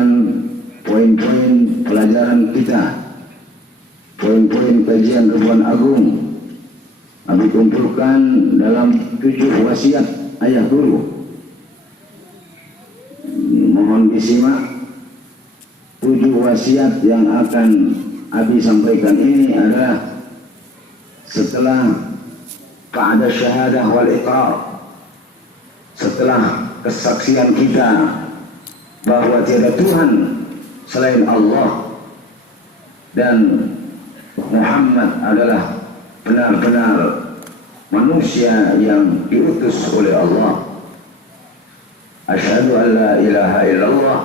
melanjutkan poin-poin pelajaran kita, poin-poin kajian Ridwan Agung. Kami kumpulkan dalam 7 wasiat ayah guru. Mohon disimak 7 wasiat yang akan Abi sampaikan ini adalah setelah ba'da syahadah wal iqrar, setelah kesaksian kita bahwa tiada Tuhan selain Allah dan Muhammad adalah benar-benar manusia yang diutus oleh Allah. Asyhadu an la ilaha illallah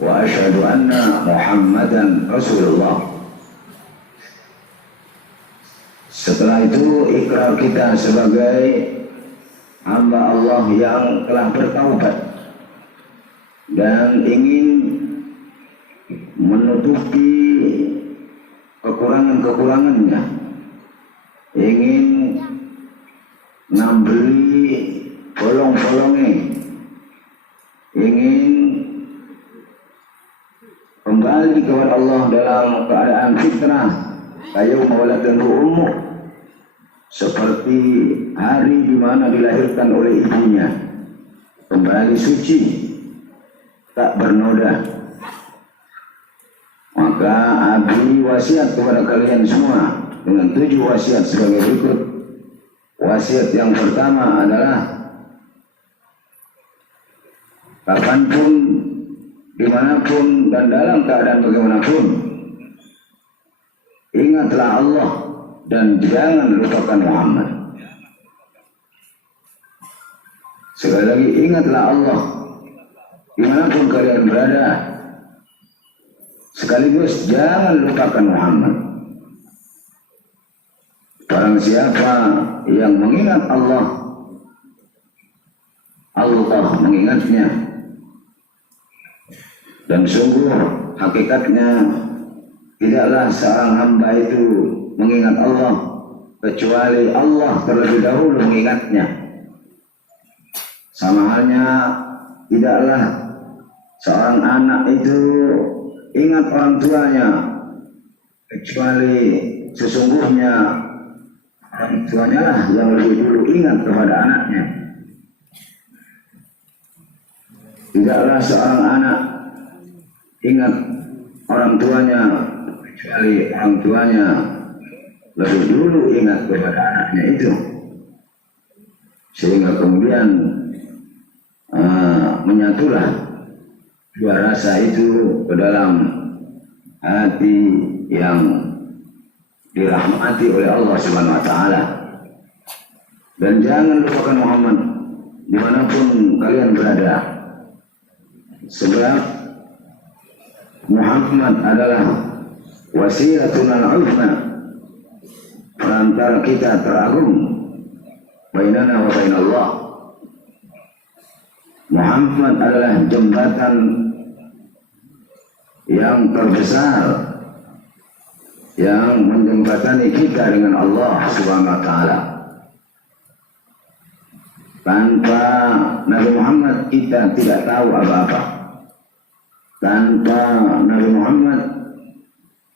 wa asyhadu anna Muhammadan Rasulullah. Setelah itu ikrar kita sebagai hamba Allah yang telah bertaubat dan ingin menutupi kekurangan-kekurangannya, ingin ngambeli bolong-bolongnya, ingin kembali kepada Allah dalam keadaan fitrah kayu mawladul ummu, seperti hari di mana dilahirkan oleh ibunya, kembali suci, tak bernoda. Maka Abi wasiat kepada kalian semua dengan 7 wasiat sebagai berikut. Wasiat yang pertama adalah kapanpun, dimanapun dan dalam keadaan bagaimanapun, ingatlah Allah dan jangan lupakan Muhammad. Sekali lagi, ingatlah Allah dimanapun kalian berada, sekaligus jangan lupakan Muhammad. Barang siapa yang mengingat Allah, Allah mengingatnya. Dan sungguh hakikatnya tidaklah seorang hamba itu mengingat Allah kecuali Allah terlebih dahulu mengingatnya. Sama halnya tidaklah seorang anak itu ingat orang tuanya kecuali sesungguhnya orang tuanya lah yang lebih dulu ingat kepada anaknya. Tidaklah seorang anak ingat orang tuanya kecuali orang tuanya lebih dulu ingat kepada anaknya itu, sehingga kemudian menyatulah 2 rasa itu ke dalam hati yang dirahmati oleh Allah Subhanahu wa Ta'ala. Dan jangan lupakan Muhammad dimanapun kalian berada, sebab Muhammad adalah wasilatun al-uzma, perantara kita teragung bainana wa bainallah. Muhammad adalah jembatan yang terbesar yang menjembatani kita dengan Allah Subhanahu wa Ta'ala. Tanpa Nabi Muhammad kita tidak tahu apa-apa. Tanpa Nabi Muhammad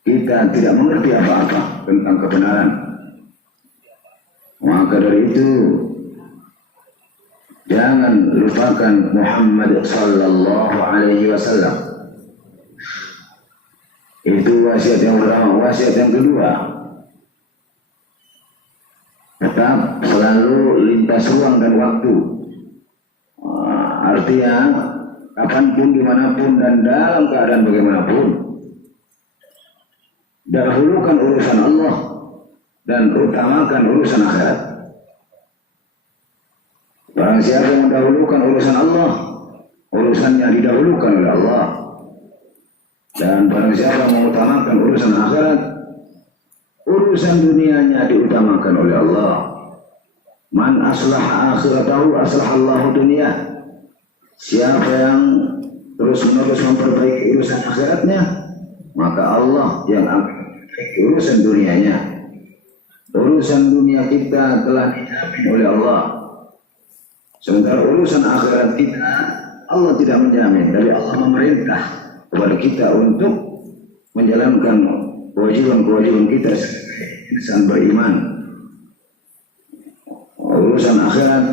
kita tidak mengerti apa-apa tentang kebenaran. Maka dari itu jangan lupakan Muhammad sallallahu alaihi wasallam. Itu wasiat yang pertama. Wasiat yang kedua, tetap selalu lintas ruang dan waktu. Artinya kapanpun, dimanapun dan dalam keadaan bagaimanapun, dahulukan urusan Allah dan utamakan urusan akhirat. Barang siapa yang mendahulukan urusan Allah, urusannya didahulukan oleh Allah. Dan barang siapa mengutamakan urusan akhirat, urusan dunianya diutamakan oleh Allah. Man aslaha akhiratahu aslahallahu dunia. Siapa yang terus-menerus memperbaiki urusan akhiratnya, maka Allah yang akan memperbaiki urusan dunianya. Urusan dunia kita telah dijamin oleh Allah. Sementara urusan akhirat kita, Allah tidak menjamin. Dari Allah memerintah kepada kita untuk menjalankan kewajiban-kewajiban kita saat beriman. Urusan akhirat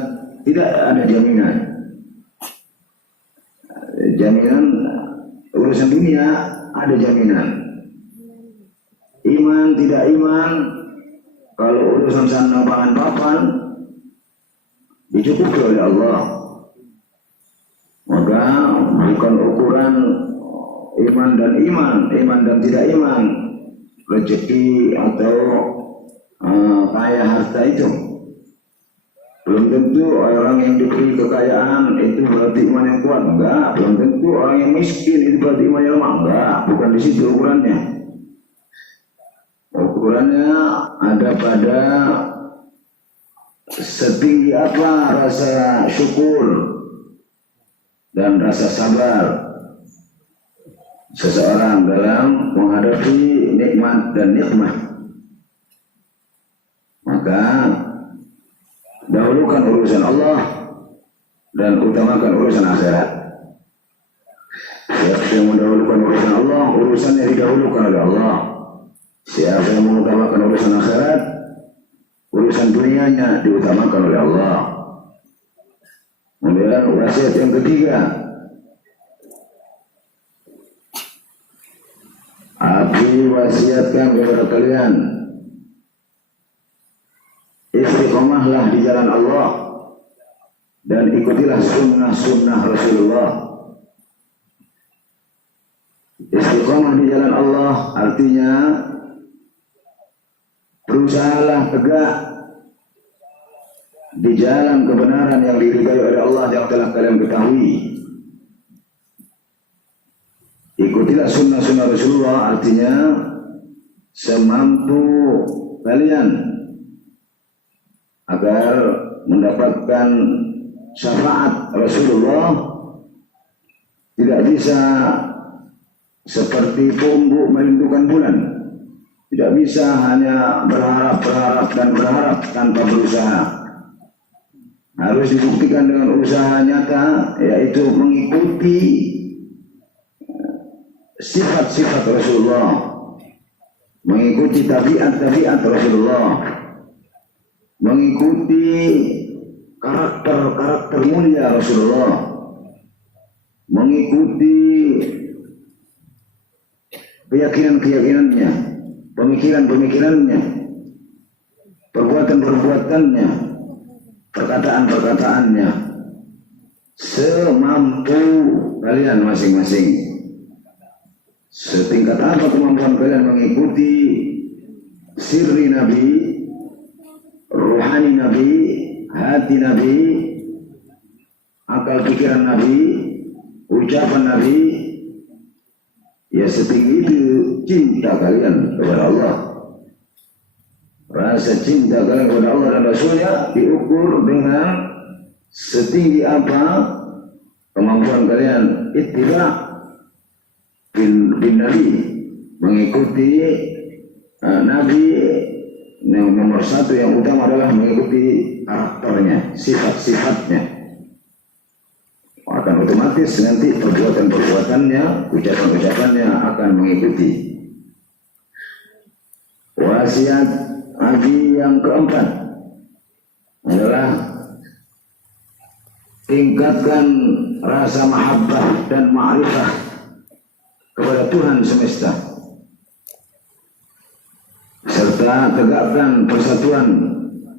tidak ada jaminan. Urusan dunia ada jaminan. Iman tidak iman, kalau urusan sana pangan papan dicukupi oleh Allah, maka bukan ukuran iman dan tidak iman, rezeki atau kaya harta itu. Belum tentu orang yang diberi kekayaan itu berarti iman yang kuat, enggak. Belum tentu orang yang miskin itu berarti iman yang lemah, enggak. Bukan di situ ukurannya. Ukurannya ada pada setinggi apa rasa syukur dan rasa sabar seseorang dalam menghadapi nikmat dan nikmat. Maka dahulukan urusan Allah dan utamakan urusan akhirat. Siapa yang mendahulukan urusan Allah, urusannya didahulukan oleh Allah. Siapa yang mengutamakan urusan akhirat, urusan dunianya diutamakan oleh Allah. Kemudian wasiat yang ketiga, Abi wasiatkan kepada kalian, istiqomahlah di jalan Allah dan ikutilah sunnah-sunnah Rasulullah. Istiqomah di jalan Allah artinya berusahalah tegak di jalan kebenaran yang diridhai oleh Allah yang telah kalian ketahui. Ikutilah sunnah-sunnah Rasulullah artinya semampu kalian agar mendapatkan syafaat Rasulullah. Tidak bisa seperti bumbu merindukan bulan. Tidak bisa hanya berharap tanpa berusaha. Harus dibuktikan dengan usaha nyata, yaitu mengikuti sifat-sifat Rasulullah, mengikuti tabiat-tabiat Rasulullah, mengikuti karakter mulia Rasulullah, mengikuti keyakinan-keyakinannya, pemikiran-pemikirannya, perbuatan-perbuatannya, perkataan-perkataannya, semampu kalian masing-masing. Setingkat apa kemampuan kalian mengikuti sirri Nabi, ruhani Nabi, hati Nabi, akal pikiran Nabi, ucapan Nabi, ya setinggi itu cinta kalian kepada Allah. Rasa cinta kalian kepada Allah dan Rasulnya diukur dengan setinggi apa kemampuan kalian ittiba bin Nabi, mengikuti Nabi. Nomor satu yang utama adalah mengikuti karakternya, sifat-sifatnya. Akan otomatis nanti perbuatan-perbuatannya, ucapan-ucapannya akan mengikuti. Wasiat Nabi yang keempat adalah tingkatkan rasa mahabbah dan ma'rifah kepada Tuhan semesta, serta tegakkan persatuan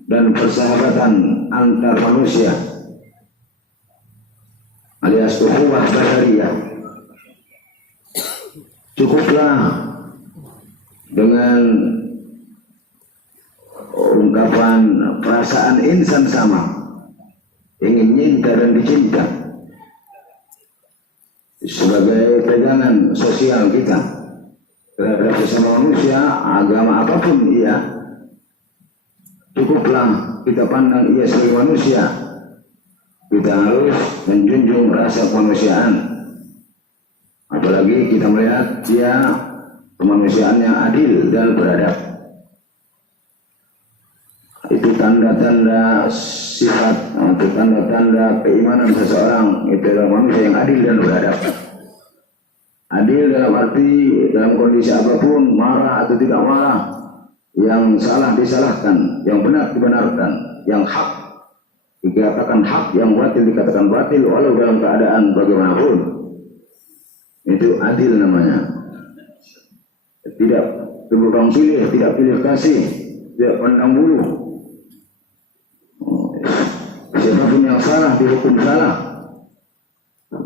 dan persahabatan antar manusia alias ukhuwah bashariyah. Cukuplah dengan ungkapan perasaan insan sama, ingin cinta dan dicinta sebagai pegangan sosial kita terhadap sesama manusia, agama apapun ia. Cukuplah kita pandang ia sebagai manusia. Kita harus menjunjung rasa kemanusiaan, apalagi kita melihat dia kemanusiaannya adil dan beradab. Itu tanda-tanda sifat atau tanda-tanda keimanan seseorang itu adalah manusia yang adil dan beradab. Adil dalam arti dalam kondisi apapun, marah atau tidak marah, yang salah disalahkan, yang benar dibenarkan, yang hak dikatakan hak, yang batil dikatakan batil, walau dalam keadaan bagaimanapun. Itu adil namanya. Tidak tebang pilih, tidak pilih kasih, tidak pandang bulu. Siapapun yang salah dihukum salah,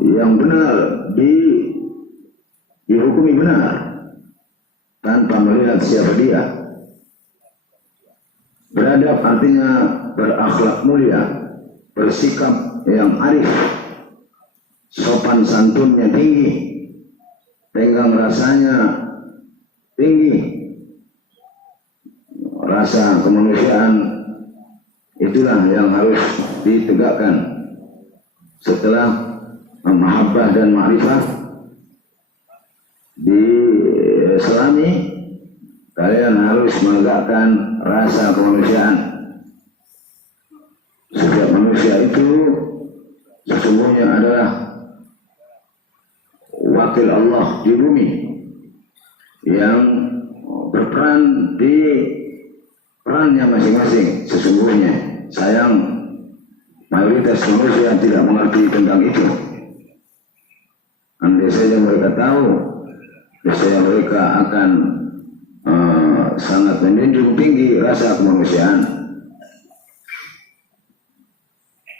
yang benar dihukumi benar tanpa melihat siapa dia. Beradab artinya berakhlak mulia, bersikap yang arif, sopan santunnya tinggi, tenggang rasanya tinggi, rasa kemanusiaan itulah yang harus ditegakkan. Setelah mahabbah dan ma'rifah diselami, kalian harus menegakkan rasa kemanusiaan. Setiap manusia itu sesungguhnya adalah wakil Allah di bumi yang berperan di perannya masing-masing. Sesungguhnya sayang mayoritas manusia tidak mengerti tentang itu. Andai saja mereka tahu, saya mereka akan sangat menjunjung tinggi rasa kemanusiaan.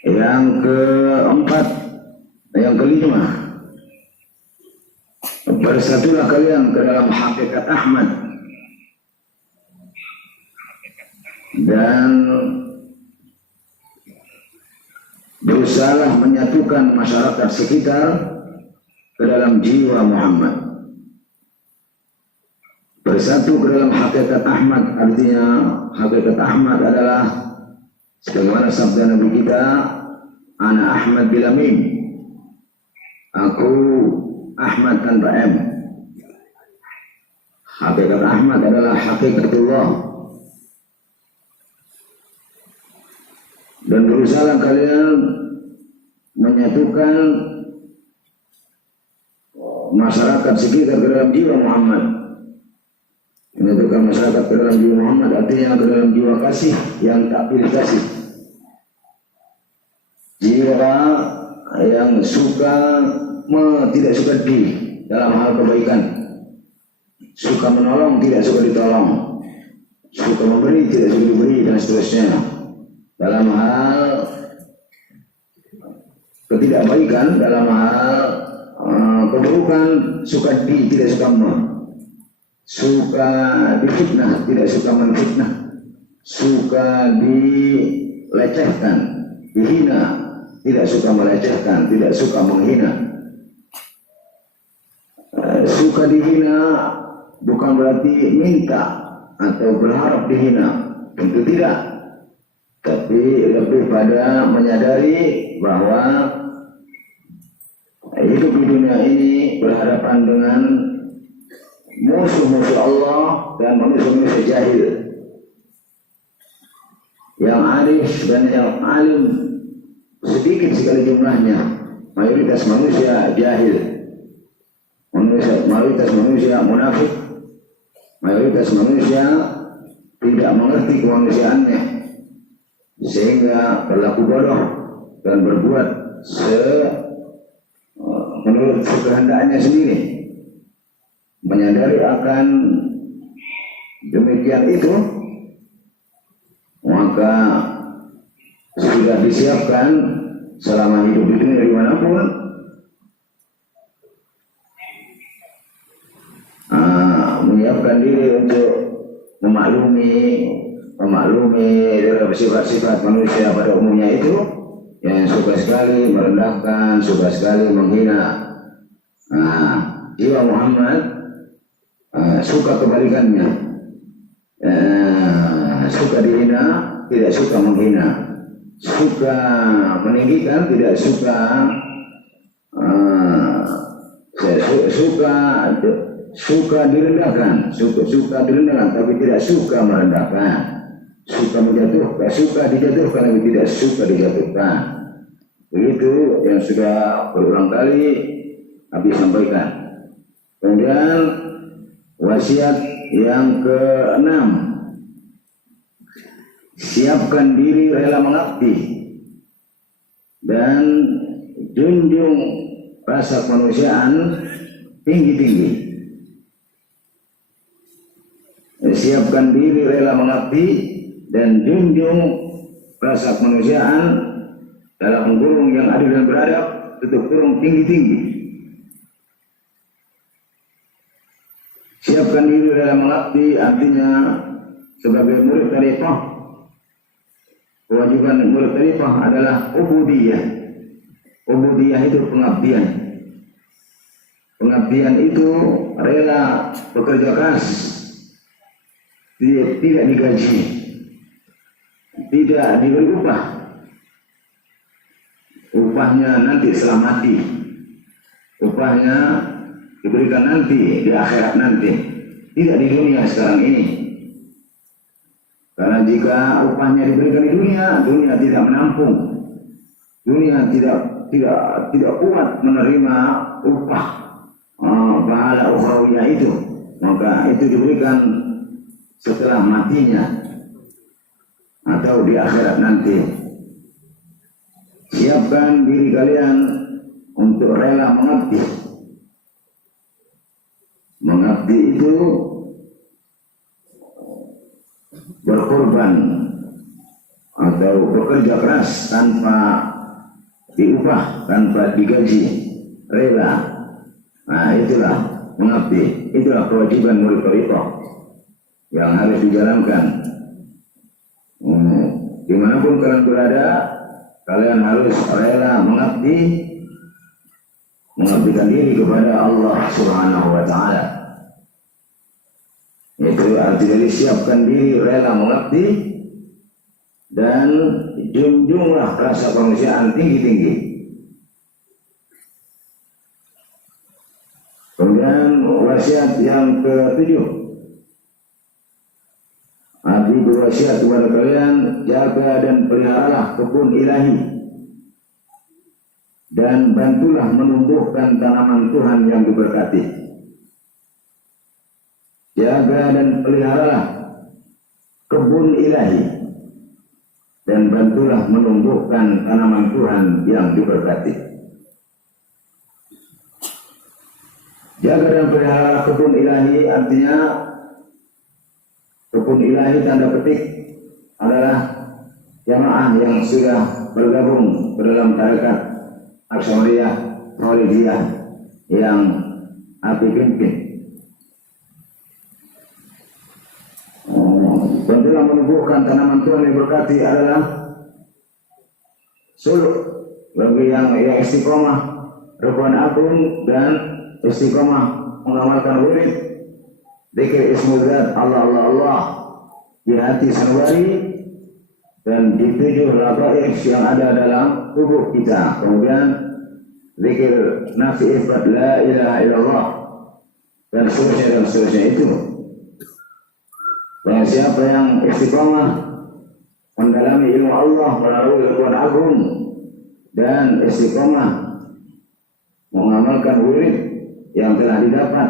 Yang keempat, yang kelima, bersatulah kalian ke dalam hakikat Ahmad dan berusaha menyatukan masyarakat sekitar ke dalam jiwa Muhammad. Bersatu ke dalam hakikat Ahmad artinya hakikat Ahmad adalah sebagaimana sabda Nabi kita, ana Ahmad bila mim, aku Ahmad tanpa M. Hakikat Ahmad adalah hakikatullah. Dan berusaha kalian menyatukan masyarakat sekitar ke dalam jiwa Muhammad. Menyatukan masyarakat ke dalam jiwa Muhammad artinya ke dalam jiwa kasih yang tak pilih kasih. Jiwa yang tidak suka di dalam hal kebaikan, suka menolong, tidak suka ditolong, suka memberi, tidak suka diberi, dan seterusnya. Dalam hal ketidakbaikan, dalam hal keburukan, suka di, tidak suka suka difitnah, tidak suka menfitnah, suka dilecehkan, dihina, tidak suka melecehkan, tidak suka menghina. Suka dihina bukan berarti minta atau berharap dihina, tentu tidak, tapi lebih pada menyadari bahwa hidup di dunia ini berhadapan dengan musuh-musuh Allah dan manusia-manusia jahil, yang arif dan yang alim sedikit sekali jumlahnya. Mayoritas manusia jahil, mayoritas manusia munafik, mayoritas manusia tidak mengerti kemanusiaannya, sehingga berlaku bodoh dan berbuat menurut kehendaknya sendiri. Menyadari akan demikian itu, maka sudah disiapkan selama hidup di dunia dimanapun menyiapkan diri untuk memaklumi dalam sifat-sifat manusia pada umumnya itu, yang suka sekali merendahkan, suka sekali menghina. Jiwa Muhammad suka kebalikannya, suka dihina, tidak suka menghina, suka meninggikan, tidak suka suka direndahkan, suka direndahkan, tapi tidak suka merendahkan, suka menjatuhkan, suka dijatuhkan, tapi tidak suka dijatuhkan. Begitu yang sudah berulang kali Nabi sampaikan. Kemudian wasiat yang keenam, siapkan diri rela mengabdi dan junjung rasa kemanusiaan tinggi-tinggi. Siapkan diri rela mengabdi dan junjung rasa kemanusiaan dalam kurung yang adil dan beradab, tutup kurung tinggi-tinggi. Siapkan diri rela mengabdi artinya sebagai murid tariqah, kewajiban murid tariqah adalah ubudiyah. Ubudiyah itu pengabdian. Pengabdian itu rela bekerja keras, tidak digaji, tidak diberi upah. Upahnya nanti setelah mati. Upahnya diberikan nanti di akhirat nanti, tidak di dunia sekarang ini. Karena jika upahnya diberikan di dunia, dunia tidak menampung, dunia tidak kuat menerima upah pahala ukhrawiyah itu, maka itu diberikan setelah matinya atau di akhirat nanti. Siapkan diri kalian untuk rela mengabdi. Mengabdi itu berkorban atau bekerja keras tanpa diupah, tanpa digaji, rela. Nah, itulah mengabdi, itulah kewajiban murid tariqah yang harus dijalankan. Dimanapun kalian berada, kalian harus rela mengabdikan diri kepada Allah Subhanahu wa Ta'ala. Itu arti dari siapkan diri rela mengabdi dan junjunglah rasa kemanusiaan tinggi-tinggi. Kemudian wasiat yang ke-7, Abi berwasiat kepada kalian, jaga dan peliharalah kebun ilahi dan bantulah menumbuhkan tanaman Tuhan yang diberkati. Jaga dan peliharalah kebun ilahi dan bantulah menumbuhkan tanaman Tuhan yang diberkati. Jaga dan peliharalah kebun ilahi artinya kebun ilahi tanda petik adalah jamaah yang sudah bergabung ke dalam tarekat Aksamariyah Khalidiyah yang Abi pimpin. Bantulah menumbuhkan tanaman Tuhan yang berkati adalah suluk bagi yang istiqomah, Rukun Agung dan istiqomah mengamalkan wirid zikir ismuzat Allah di hati sanubari dan di 7 labaih yang ada dalam tubuh kita. Kemudian zikir nafi ifrat la ilaha illallah dan seterusnya itu. Dan siapa yang istiqomah mendalami ilmu Allah melalui Rukun Agung dan istiqomah mengamalkan wirid yang telah didapat,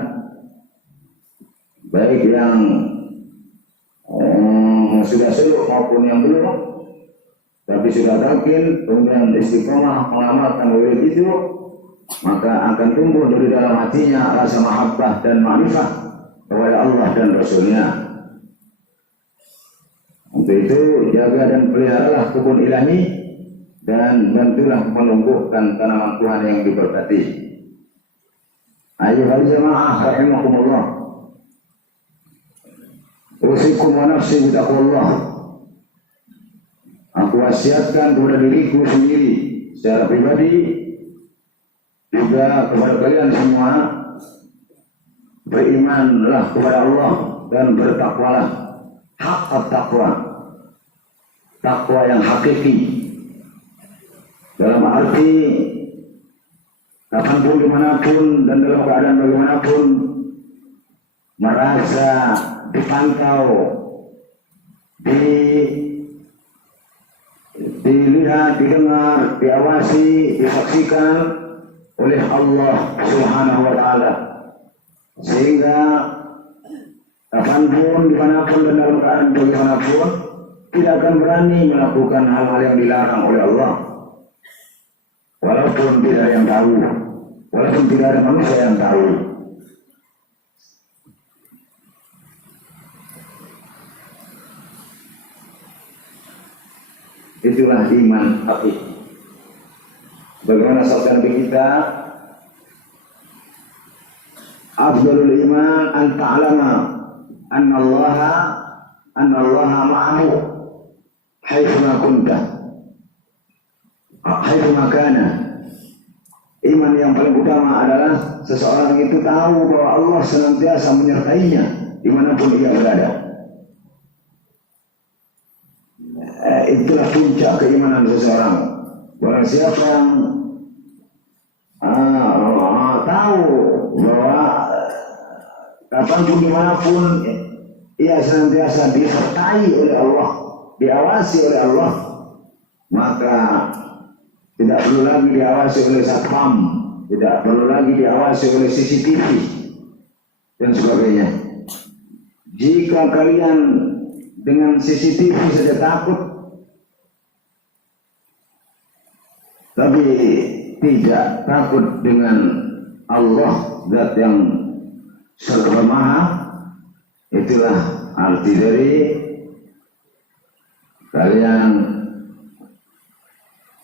baik yang sudah suluk maupun yang belum, tapi sudah talqin, kemudian istiqomah mengamalkan wirid itu, maka akan tumbuh dari dalam hatinya rasa mahabbah dan ma'rifah kepada Allah dan Rasulnya. Untuk itu jaga dan peliharalah kebun ilahi dan bantulah menumbuhkan tanaman Tuhan yang diberkati. Ayuhal jamaah rahimakumullah, usikum wa nafsi bitaqwallah. Aku wasiatkan kepada diriku sendiri secara pribadi juga kepada kalian semua, berimanlah kepada Allah dan bertakwalah hak takwa, takwa yang hakiki, dalam arti kapanpun, dimanapun, dan dalam keadaan bagaimanapun merasa dipantau, dilihat, didengar, diawasi, disaksikan oleh Allah Subhanahu wa Ta'ala. sehingga kapanpun, dimanapun dan dalam keadaan bagaimanapun tidak akan berani melakukan hal-hal yang dilarang oleh Allah, walaupun tidak ada yang tahu, walaupun tidak ada manusia yang tahu. Itulah iman hakiki. Bagaimana sabda Nabi kita, afdalul iman an ta'lama anna Allah ma'ahu haitsu ma kunta haitsu ma kana. Iman yang paling utama adalah seseorang itu tahu bahwa Allah senantiasa menyertainya dimanapun ia berada. Itulah puncak keimanan seseorang. Barang siapa yang tahu bahwa kapanpun dimanapun ia senantiasa disertai oleh Allah, diawasi oleh Allah, maka tidak perlu lagi diawasi oleh satpam, tidak perlu lagi diawasi oleh CCTV dan sebagainya. Jika kalian dengan CCTV saja takut, tapi tidak takut dengan Allah, zat yang serba maha, itulah arti dari kalian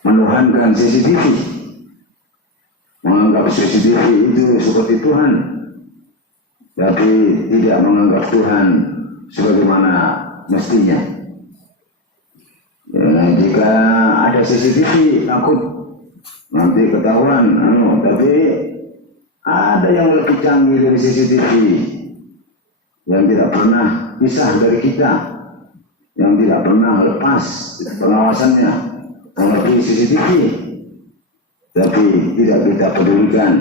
menuhankan CCTV, menganggap CCTV itu seperti Tuhan, tapi tidak menganggap Tuhan sebagaimana mestinya. Ya, jika ada CCTV takut nanti ketahuan, tapi ada yang lebih canggih dari CCTV yang tidak pernah pisah dari kita, yang tidak pernah lepas pengawasannya, melebihi CCTV, tapi tidak kita pedulikan.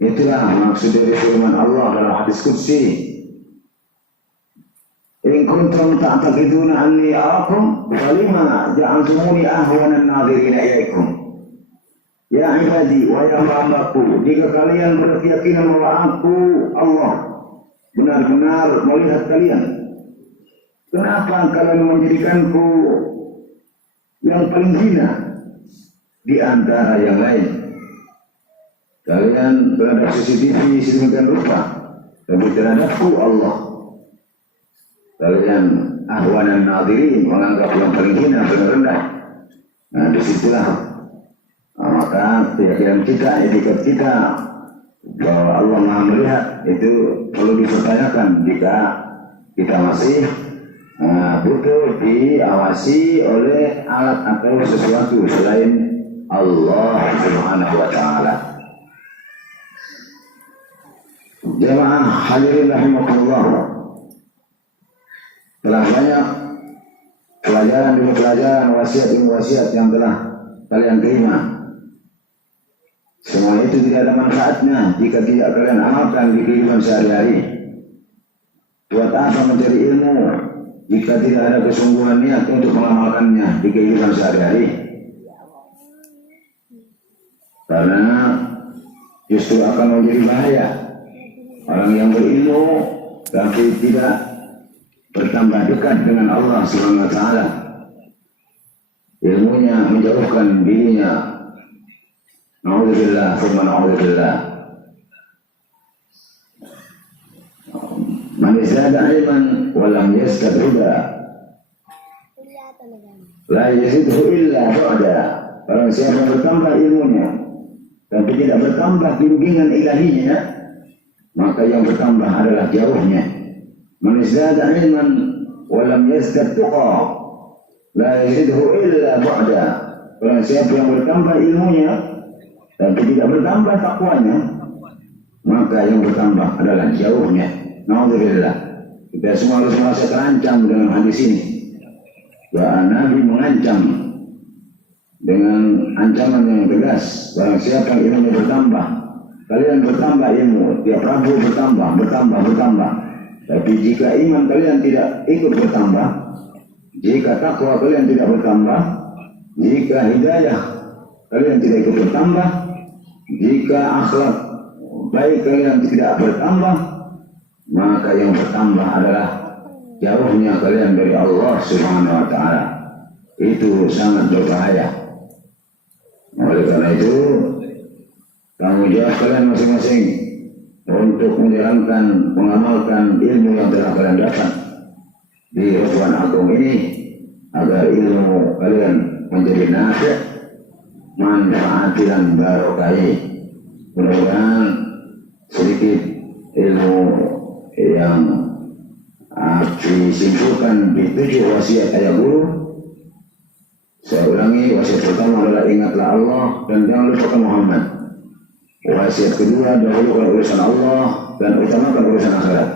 Itulah maksud dari firman Allah dalam hadis qudsi, in kuntum ta'taqiduna anni arakum falima ja'altumuni ahwana an-nadhirina ilaikum. Ya ibadi wa ya hambaku, jika kalian berkeyakinan bahwa aku Allah benar-benar melihat kalian, kenapa kalian menjadikanku yang paling hina di antara yang lain? Kalian terhadap CCTV sedemikian rupa, tapi terhadapku Allah kalian ahwanan nadirin, menganggap yang paling hina, paling rendah. Nah, disitulah maka keyakinan kita, etikat kita bahwa Allah Maha melihat itu perlu dipertanyakan jika kita masih butuh diawasi oleh alat atau sesuatu selain Allah Subhanahu wa Ta'ala. Jemaah hadirin rahimakumullah, telah banyak pelajaran demi pelajaran, wasiat demi wasiat yang telah kalian terima. Semua itu tidak ada manfaatnya jika tidak kalian amalkan di kehidupan sehari-hari. Buat apa mencari ilmu jika tidak ada kesungguhan niat untuk mengamalkannya di kehidupan sehari-hari? Karena justru akan menjadi bahaya orang yang berilmu tapi tidak bertambah dekat dengan Allah Subhanahu wa Ta'ala. Ilmunya menjauhkan dirinya. Na'udzubillah, thumma na'udzubillah. Man izada ilman wa lam yazdad huda la yazidhu illa bu'da. Barang siapa bertambah ilmunya tapi tidak bertambah bimbingan ilahinya, maka yang bertambah adalah jauhnya. Man izada ilman wa lam yazdad tuqa la yazidhu illa bu'da. Barang siapa yang bertambah ilmunya tapi tidak bertambah takwanya, maka yang bertambah adalah jauhnya. Na'udzubillah. Kita semua harus merasa terancam dengan hadis ini. Bahwa Nabi mengancam dengan ancaman yang tegas. Barang siapa yang ilmunya bertambah, kalian bertambah ilmu, tiap Rabu bertambah. Tapi jika iman kalian tidak ikut bertambah, jika takwa kalian tidak bertambah, jika hidayah kalian tidak ikut bertambah, jika akhlak baik kalian tidak bertambah, maka yang bertambah adalah jauhnya kalian dari Allah Subhanahu wa Ta'ala. Itu sangat berbahaya. Oleh karena itu, tanggung jawab kalian masing-masing untuk menjalankan, mengamalkan ilmu yang telah kalian dapat di Ridwan Agung ini, agar ilmu kalian menjadi nafi', manfaat dan barokai. Mudah-mudahan sedikit ilmu yang disimpulkan di 7 wasiat ayah guru. Saya ulangi, wasiat pertama adalah ingatlah Allah dan jangan lupakan Muhammad. Wasiat kedua, dahulukan urusan Allah dan utamakan urusan akhirat.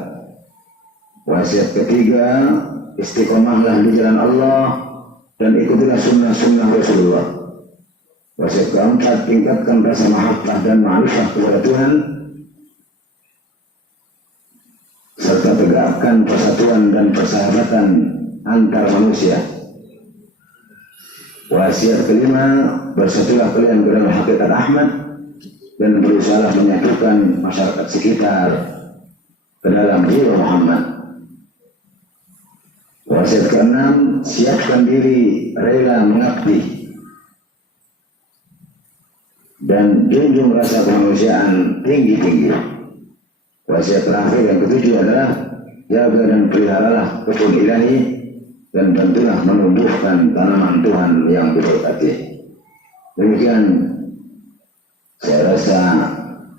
Wasiat ketiga, istiqomahlah di jalan Allah dan ikutilah sunnah-sunnah Rasulullah. Wasiat keempat, tingkatkan rasa mahabbah dan ma'rifah kepada Tuhan, serta tegakkan persatuan dan persahabatan antar manusia. Wasiat kelima, bersatulah kalian ke dalam hakikat Ahmad dan berusaha menyatukan masyarakat sekitar ke dalam jiwa Muhammad. Wasiat keenam, siapkan diri rela mengabdi dan junjung rasa kemanusiaan tinggi-tinggi. Wasiat terakhir yang ketujuh adalah jaga dan peliharalah kebun ilahi dan bantulah menumbuhkan tanaman Tuhan yang diberkati. Demikian saya rasa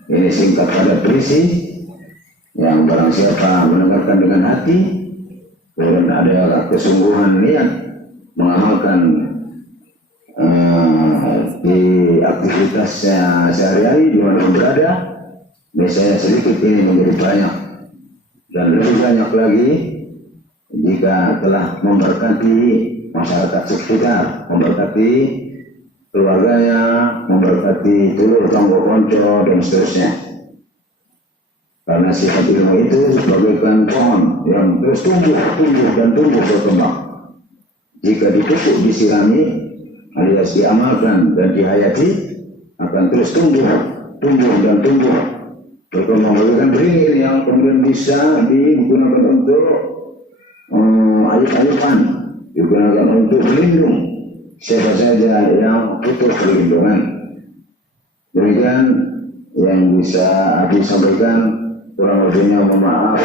ini singkat padat berisi, yang barang siapa mendengarkan dengan hati dan ada kesungguhan niat mengamalkan di aktivitasnya sehari-hari di mana berada, biasanya sedikit ini menjadi banyak dan lebih banyak lagi jika telah memberkati masyarakat sekitar, memberkati keluarganya, memberkati telur tanggo konco dan seterusnya. Karena sifat ilmu itu sebagaikan pohon yang terus tumbuh dan tumbuh berkembang. Jika dipupuk, disirami, alias diamalkan dan dihayati, akan terus tumbuh dan tumbuh berkembang bagaikan beringin yang kemudian bisa digunakan untuk ayup-ayupan, digunakan untuk berlindung siapa saja yang putus perlindungan. Demikian yang bisa Abi sampaikan, kurang lebihnya mohon maaf.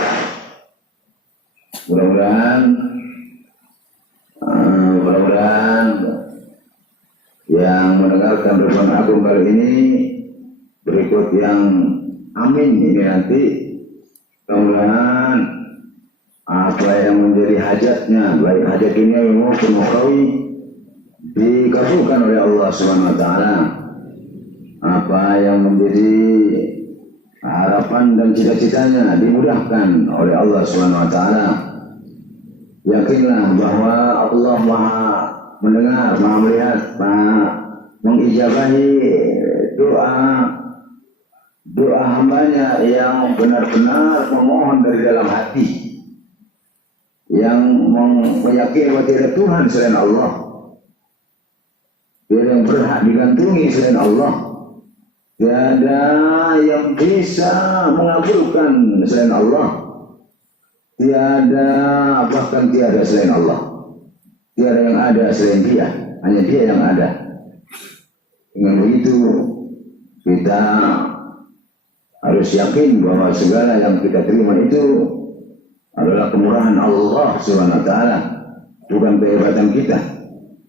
Mudah-mudahan yang mendengarkan Ridwan Agung kali ini berikut yang amin ini nanti, mudah-mudahan apa yang menjadi hajatnya, baik hajat dunia maupun ukhrawi, dikabulkan oleh Allah Subhanahu wa Ta'ala. Apa yang menjadi harapan dan cita-citanya dimudahkan oleh Allah Subhanahu wa Ta'ala. Yakinlah bahwa Allah Maha mendengar, Maha melihat, Maha mengijabahi doa hambanya yang benar-benar memohon dari dalam hati, yang meyakini bahwa tidak ada Tuhan selain Allah, tidak yang berhak digantungi selain Allah, tiada yang bisa mengabulkan selain Allah, bahkan tiada selain Allah, tiada yang ada selain Dia, hanya Dia yang ada. Dengan begitu kita harus yakin bahwa segala yang kita terima itu adalah kemurahan Allah Subhanahu wa Ta'ala, bukan kehebatan kita,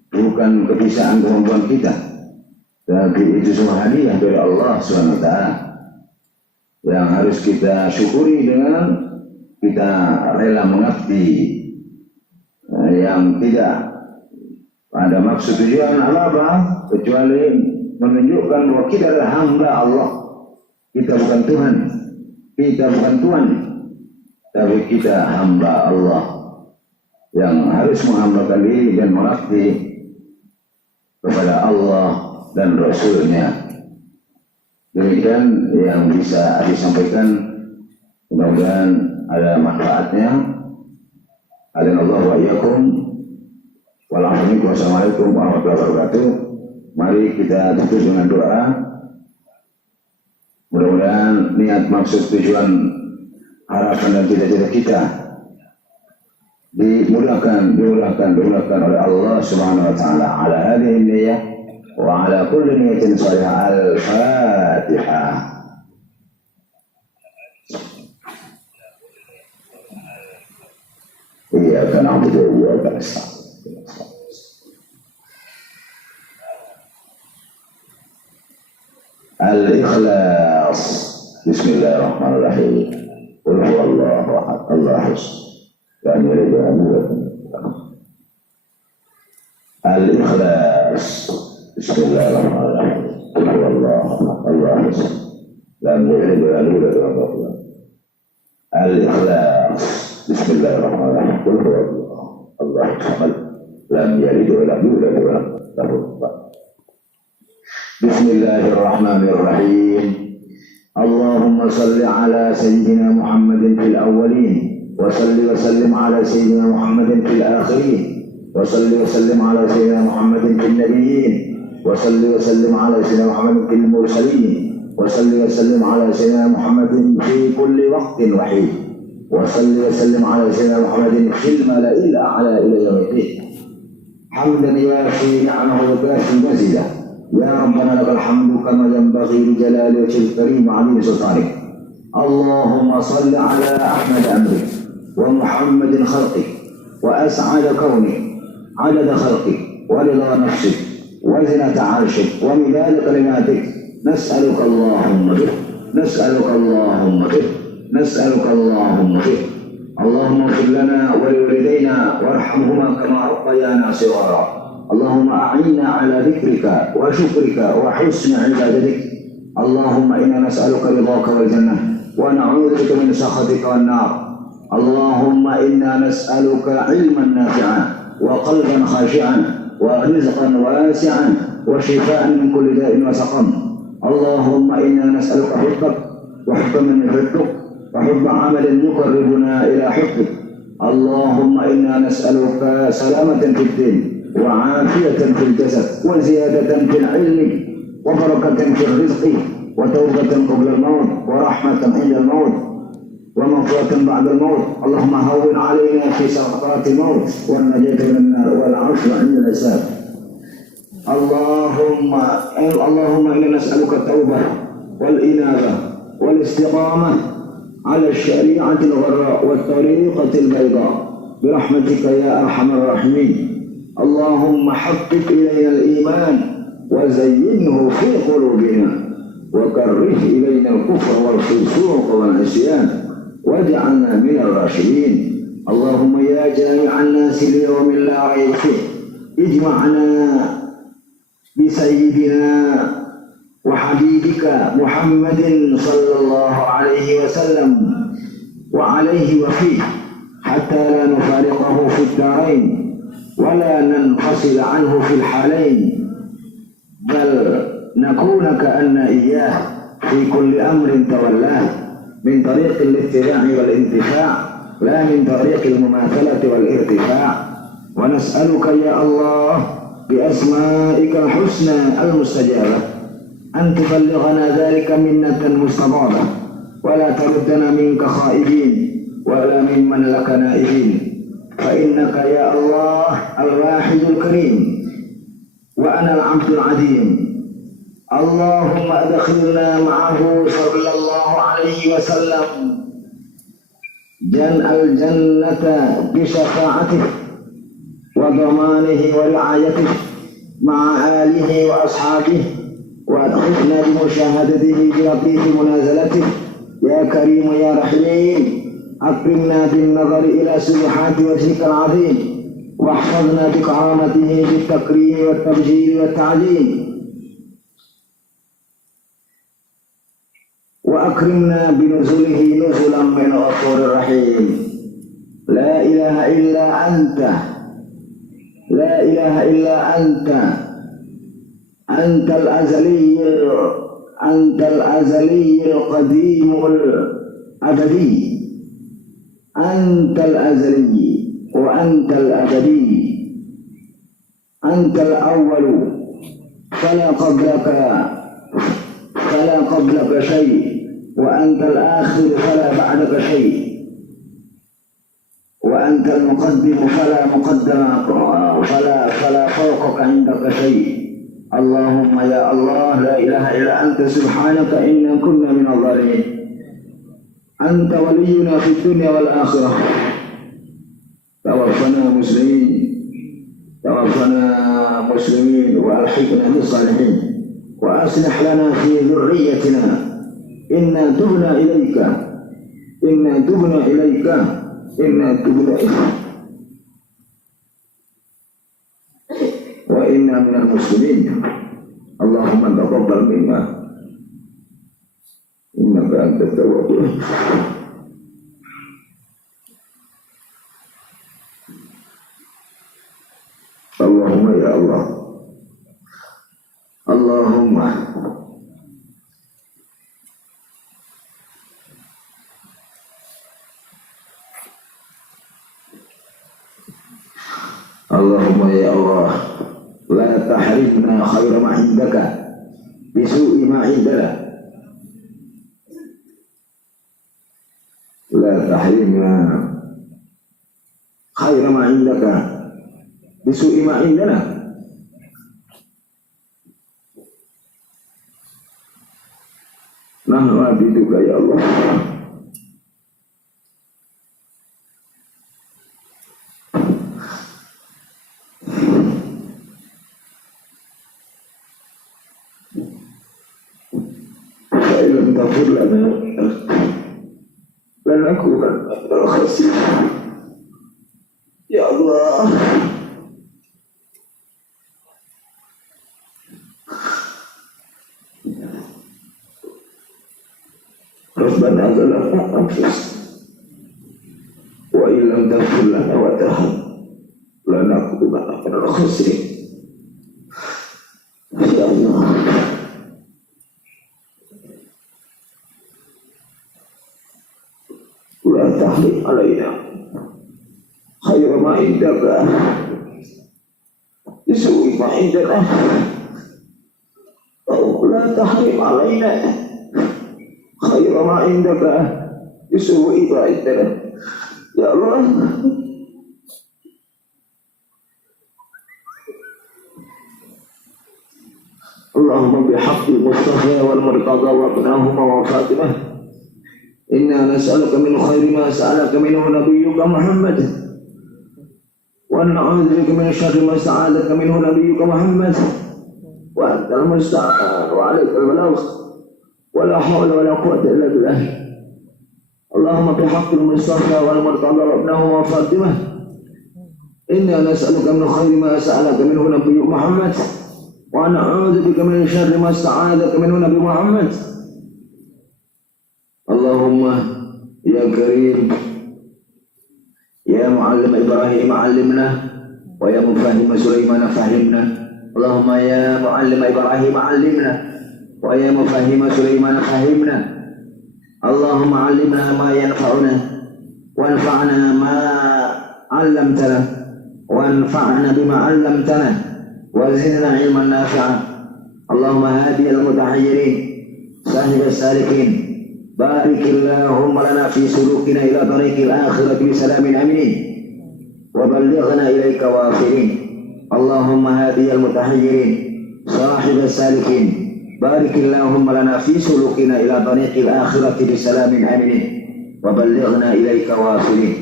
bukan kebisaan kemampuan kita, tapi itu semua hadiah dari Allah Subhanahu wa Ta'ala yang harus kita syukuri dengan kita rela mengabdi, yang tidak ada maksud tujuan apa kecuali menunjukkan bahwa kita adalah hamba Allah. Kita bukan Tuhan, tapi kita hamba Allah yang harus menghambakan diri dan mengabdi kepada Allah dan Rasulnya. Demikian yang bisa disampaikan, mudah-mudahan ada manfaatnya. Hadanallahu wa iyyakum. Wassalamualaikum warahmatullahi wabarakatuh. Mari kita tutup dengan doa. Mudah-mudahan niat, maksud, tujuan, harapan dan cita-cita kita dimudahkan oleh Allah Subhanahu wa taala. Ala hadhihi niyyah wa ala kulli niyatin salihah. Al-Fatihah. Iyyaka na'budu wa iyyaka nasta'in. Al-Ikhlas. Bismillahirrahmanirrahim. Qul huwallahu ahad, Allahus samad, lam yalid wa lam yulad. Al-Ikhlas. Bismillahirrahmanirrahim. Qul huwallahu ahad, Allahus samad, lam yalid wa lam yulad. Al-Ikhlas. Bismillahirrahmanirrahim. Qul huwallahu Allahus samad, lam yalid wa lam yulad wa lam yakul lahu kufuwan ahad. Bismillahirrahmanirrahim. Allahumma salli ala sayyidina Muhammadin fil awwalin wa salli wa sallim ala sayyidina Muhammadin fil akhirin wa salli wa sallim ala sayyidina Muhammadin fil nabiyyin wa salli wa sallim ala sayyidina Muhammadin fil mursalin wa salli wa sallim ala sayyidina Muhammadin fi kulli waqtin wa hin wa salli wa sallim ala sayyidina Muhammadin fil mala'il a'la ila yawmiddin. Hamdan yuwafi ni'amahu wa yukafi mazidah. يا ربنا لك الحمد كما ينبغي لجلال وجهك الكريم وعظيم سلطانك. اللهم صل على احمد امرك ومحمد خلقك واسعد كونك عدد خلقك ورضا نفسك وزنة عرشك ومداد كلماتك. نسألك اللهم به اللهم اغفر لنا ولوالدينا وارحمهما كما ربيانا صغارا. اللهم أعنا على ذكرك وشكرك وحسن عبادتك. اللهم إنا نسألك رضاك والجنة ونعوذ بك من سخطك والنار. اللهم إنا نسألك علما نافعا وقلبا خاشعا ورزقا واسعا وشفاء من كل داء وسقم. اللهم إنا نسألك حبك وحب من يحبك وحب عمل يقربنا إلى حبك. اللهم إنا نسألك سلامة في الدين وعافية في الجسد وزيادة في العلم وبركة في الرزق وتوبة قبل الموت ورحمة عند الموت ومغفرة بعد الموت. اللهم هون علينا في سكرات الموت والنجاة من النار والعفو عند الحساب. اللهم إنا نسألك التوبة والإنابة والاستقامة على الشريعة الغراء والطريقة البيضاء برحمتك يا أرحم الراحمين. اللهم حبب إلينا الإيمان وزينه في قلوبنا وكره إلينا الكفر والفسوق والعصيان واجعلنا من الراشدين. اللهم يا جامع الناس ليوم لا ريب فيه اجمعنا بسيدنا وحبيبك محمد صلى الله عليه وسلم وعليه وفيه حتى لا نفارقه في الدارين ولا ننفصل عنه في الحالين بل نكون كأن إياه في كل أمر تولاه من طريق الاتباع والانتفاع لا من طريق المماثلة والارتفاع. ونسألك يا الله بأسمائك الحسنى المستجابة أن تبلغنا ذلك منة مستضافة ولا تردنا منك خائبين ولا ممن لك نائبين. فإنك يا الله الواحد الكريم وأنا العبد العديم. اللهم أدخلنا معه صلى الله عليه وسلم الجنة بشفاعته وضمانه ورعايته مع آله وأصحابه وأدخلنا بمشاهدته بلطيف منازلته. يا كريم يا رحيم أكرمنا بالنظر إلى سبحات وجهك العظيم واحفظنا بكرامته بالتكريم والتبجيل والتعظيم وأكرمنا بنزله نزلا من الغفور الرحيم. لا إله إلا أنت أنت الأزلي القديم الأبدي. أنت الأزلي وأنت الأبدي. أنت الأول فلا فلا قبلك شيء وأنت الآخر فلا بعدك شيء وأنت المقدم فلا مقدم فلا فوقك عندك شيء. اللهم يا الله لا إله إلا أنت سبحانك إنا كنا من الظالمين. أنت ولينا في الدنيا والآخرة. توفنا مسلمين وألحقنا بالصالحين وأصلح لنا في ذريتنا. إنا تبنا إليك وإنا من المسلمين. اللهم تقبل منا إنك أنت التواب الرحيم. اللهم يا الله اللهم ya Allah la tahrimna khaira ma indaka bisu'i ma indana. La tahrimna khaira ma indaka bisu'i ma indana. Nahnu abiduka ya Allah. Tafur lana dan aku khasir ya Allah. Rabbana zalamna anfusana wa illam taghfir lana wa tarham lanakunanna minal khasirin. Ya Allah, la tahrim alaina khayra ma indaka bisu'i ma indana. La tahrim alaina khayra ma indaka bisu'i ma indana. Ya Allah, Allahumma bihaqqi Mustafa wal Murtada wa ibnahuma wa Fatimah, inna nas'aluka min khairi ma sa'alaka minhu nabiyyuka Muhammad wa na'udzu bika min syarri ma sta'adzaka minhu nabiyyuka Muhammad wa antal musta'an wa 'alaikal balagh wa la hawla wa la quwwata illa billah. Allahumma bihaqqi Mustafa wal Murtada wa ibnahuma wa Fatimah, inna nas'aluka min khairi ma sa'alaka minhu nabiyyuka Muhammad wa na'udzu bika min syarri ma sta'adzaka minhu nabiyyuka Muhammad. Allahumma ya Karim ya Muallim Ibrahim allimna wa ya Mufahim Sulaiman fahimna. Allahumma ya Muallim Ibrahim allimna wa ya Mufahim Sulaiman fahimna. Allahumma allimna ma yanfa'una wanfa'na ma 'allamtana wanfa'na bima 'allamtana wa zidna 'ilman nafi'an. Allahumma hadi al-mutahayyirin sahib as-salikin بارك اللهم لنا في سلوكنا إلى طريق الآخرة بسلام أمين وبلغنا إليك واصلين. اللهم هادي المتحيرين صاحب السالكين بارك اللهم لنا في سلوكنا إلى طريق الآخرة بسلام أمين وبلغنا إليك واصلين.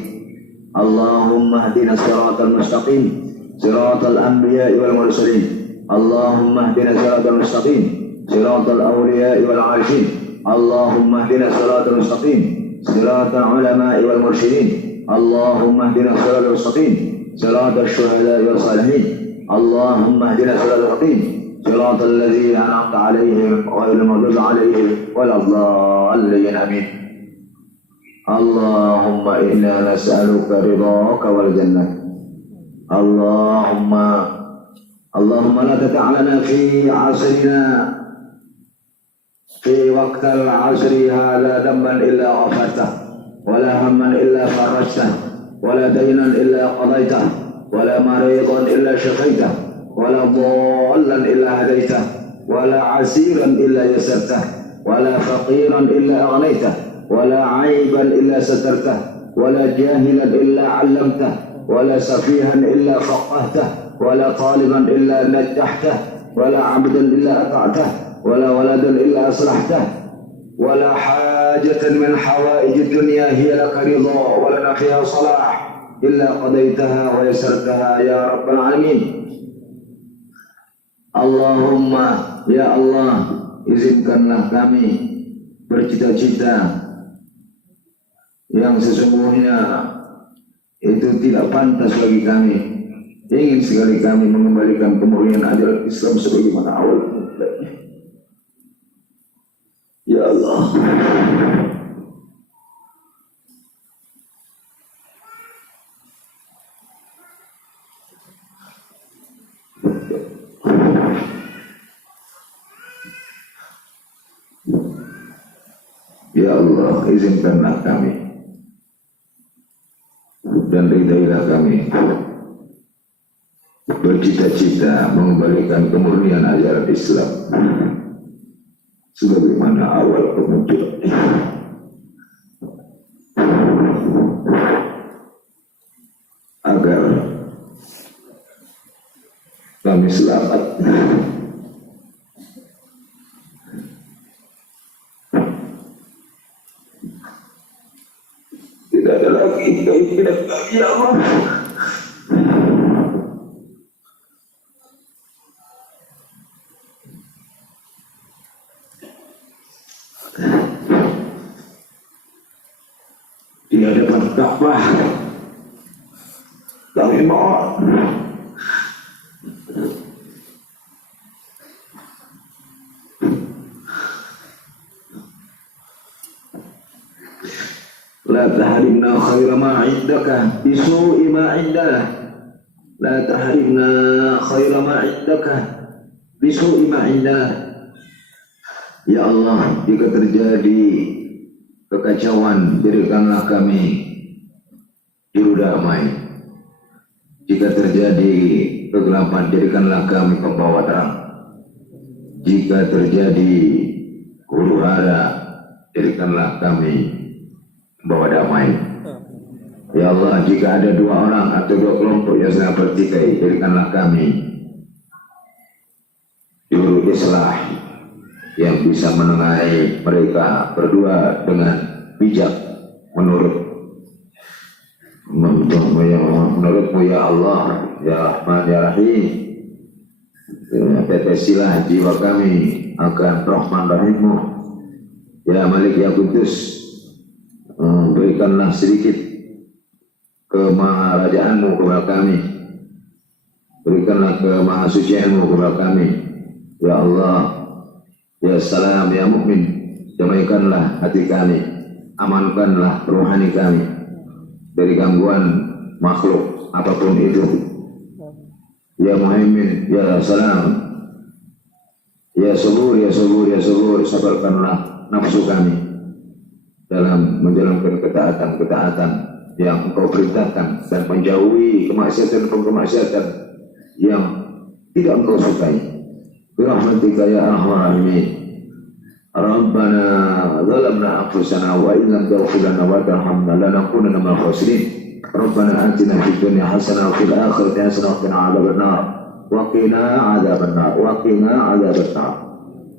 اللهم اهدنا الصراط المستقيم صراط الأنبياء والمرسلين. اللهم اهدنا الصراط المستقيم صراط الأولياء والعارفين. اللهم اهدنا الصراط المستقيم صراط العلماء والمرشدين. اللهم اهدنا الصراط المستقيم صراط الشهداء والصالحين. اللهم اهدنا الصراط المستقيم صراط الذين أنعمت عليهم غير المغضوب عليهم ولا الضالين. آمين. اللهم إنا نسألك رضاك والجنة. اللهم لا تدع لنا في عصرنا في وقت العصر هذا ذنبا إلا غفرته ولا هما إلا فرجته ولا دينا إلا قضيته ولا مريضا إلا شفيته ولا ضالا إلا هديته ولا عسيرا إلا يسرته ولا فقيرا إلا أغنيته ولا عيبا إلا سترته ولا جاهلا إلا علمته ولا سفيها إلا فقهته ولا طالبا إلا نجحته ولا عبدا إلا أطعته ولا ولدا إلا أصلحته ولا حاجة من حوائج الدنيا هي لك رضا ولنا فيها صلاح إلا قضيتها ويسرتها يا رب العالمين. Allahumma ya Allah, izinkanlah kami bercita-cita yang sesungguhnya itu tidak pantas bagi kami. Ingin sekali kami mengembalikan kemuliaan ajaran Islam sebagaimana awal mulanya. Ya Allah, ya Allah, izinkanlah kami dan ridailah kami bercita-cita mengembalikan kemurnian ajaran Islam sebagaimana awal kemunculannya, agar kami selamat tidak ada lagi keinginan kami ya Allah. Di hadapan Ka'bah kami mohon la tahrimna khaira ma indaka bisu'i ma indana, la tahrimna khaira ma indaka bisu'i ma indana. Ya Allah, jika terjadi kekacauan, berikanlah kami juru damai. Jika terjadi kegelapan, jadikanlah kami pembawa terang. Jika terjadi huru hara, jadikanlah kami pembawa damai. Ya Allah, jika ada dua orang atau dua kelompok yang sedang bertikai, jadikanlah kami juru islah yang bisa menengahi mereka berdua dengan bijak menurutmu ya Allah, ya Rahman ya Rahim. Tetesilah jiwa kami akan Rahman Rahimmu. Ya Malik ya Kudus, berikanlah sedikit kemaharajaanmu kepada kami, berikanlah kemahasucianmu kepada kami. Ya Allah, ya Salam ya Mukmin, damaikanlah hati kami, amankanlah rohani kami dari gangguan makhluk apapun itu. Ya Muhaimin ya Salam, ya Subur ya Subur ya Subur, sabarkanlah nafsu kami dalam menjalankan ketaatan-ketaatan yang Engkau perintahkan dan menjauhi kemaksiatan-kemaksiatan yang tidak Engkau sukai. Birahmatika ya Arhamar Rahimin. Rabbana zalamna anfusana wa in lam taghfir lana wa tarhamna lanakunanna minal khasirin. Rabbana atina fid dunya hasanah wa fil akhirati hasanah wa qina adzaban nar. Wa qina adzaban nar. Wa qina adzaban nar.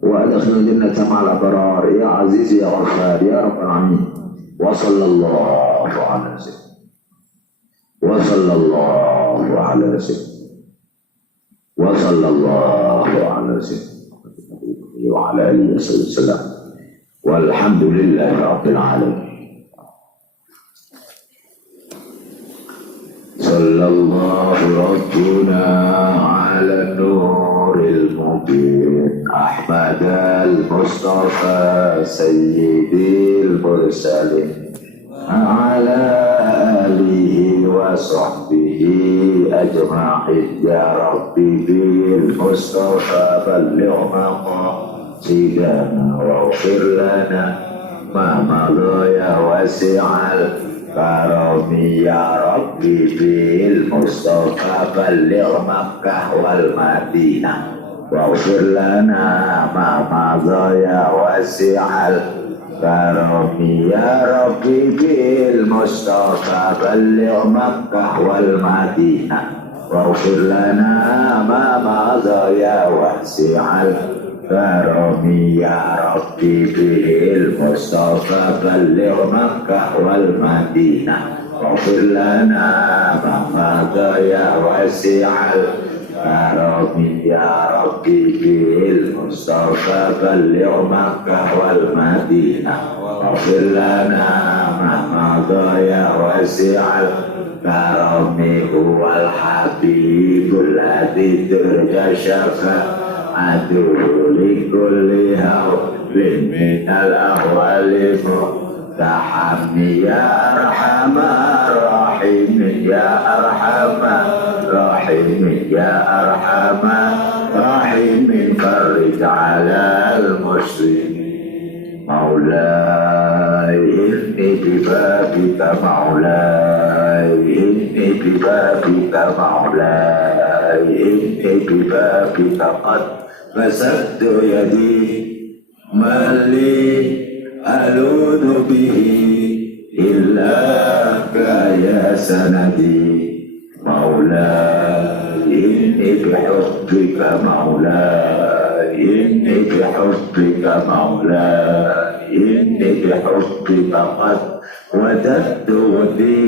Wa adkhilna jannata ma'al abrar ya aziz ya ghaffar ya rabbal alamin. Wa sallallahu ala sayyidina wa sallallahu ala sayyidina wa sallallahu ala sayyidina wa ala alihi wasallam walhamdulillahi rabbil alamin. Sallallahu rabbuna ala nuril mubin Ahmad al-Mustafa sayyidil mursalin ala alihi wa sahbihi ajma'in ya rabbi bil Mustafa balligh maqasidana wa ghfir lana ma madha ya wasi'al karami ya rabbi bil Mustafa balligh Makkah wal Madinah واغفر لنا ما مضى يا واسع الكرم يا ربي بالمصطفى بلغ مكة والمدينة واغفر لنا ما مضى يا واسع الكرم يا ربي بالمصطفى بلغ مكة والمدينة واغفر لنا ما مضى يا واسع الكرم يا ربي بالمصطفى بلغ مكة والمدينة واغفر لنا ما مضى يا واسع الكرم هو الحبيب الذي ترجى شفاعته لكل هول من الأهوال مقتحم يا أرحم الراحمين يا أرحم الراحمين يا أرحم الراحمين فرج على المسلمين مولاي إني ببابك مولاي إني ببابك مولاي إني ببابك قد بسطت يدي ما لي ألوذ به إلاك يا سندي مولاي إني بحبك مولاي إني بحبك مولاي إني بحبك قد وددت ودي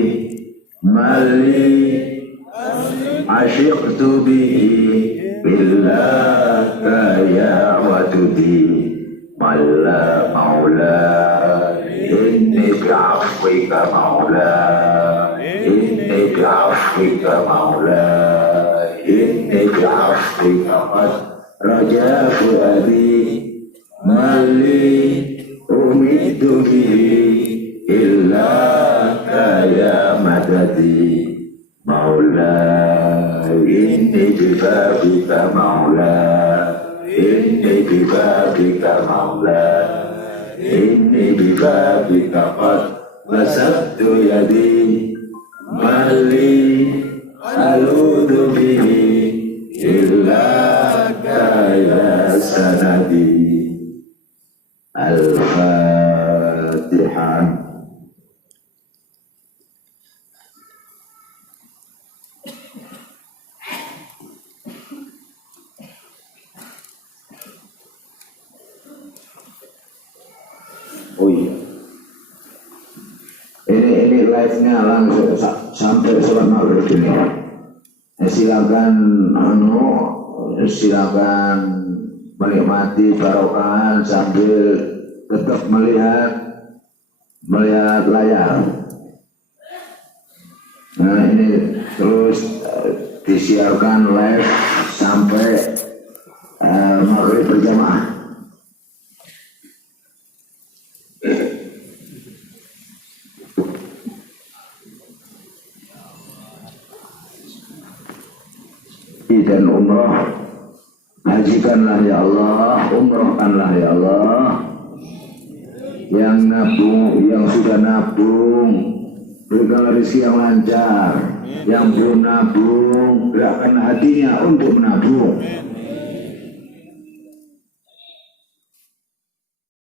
ما لي عشقت به إلاك يا ودودي مولاي إني بعفوك مولاي إني بعفوك مولاي إني بعفوك قد رجاء أبي ما لي أمد به إلاك يا مددي مولاي إني ببابك مولاي إني ببابك مولاي إني ببابك قد بسطت يدي ما لي ألوذ به إلاك يا سندي الفاتحة. Oh iya, ini live-nya langsung sampai sholat maghrib ini. Silakan menikmati barokahan sambil tetap melihat layar. Nah ini terus disiarkan live sampai maghrib berjamaah. Dan umrah, hajikanlah ya Allah, umrahkanlah ya Allah. Yang nabung, yang sudah nabung, berikan rezeki yang lancar. Yang belum nabung, gerakan hatinya untuk menabung.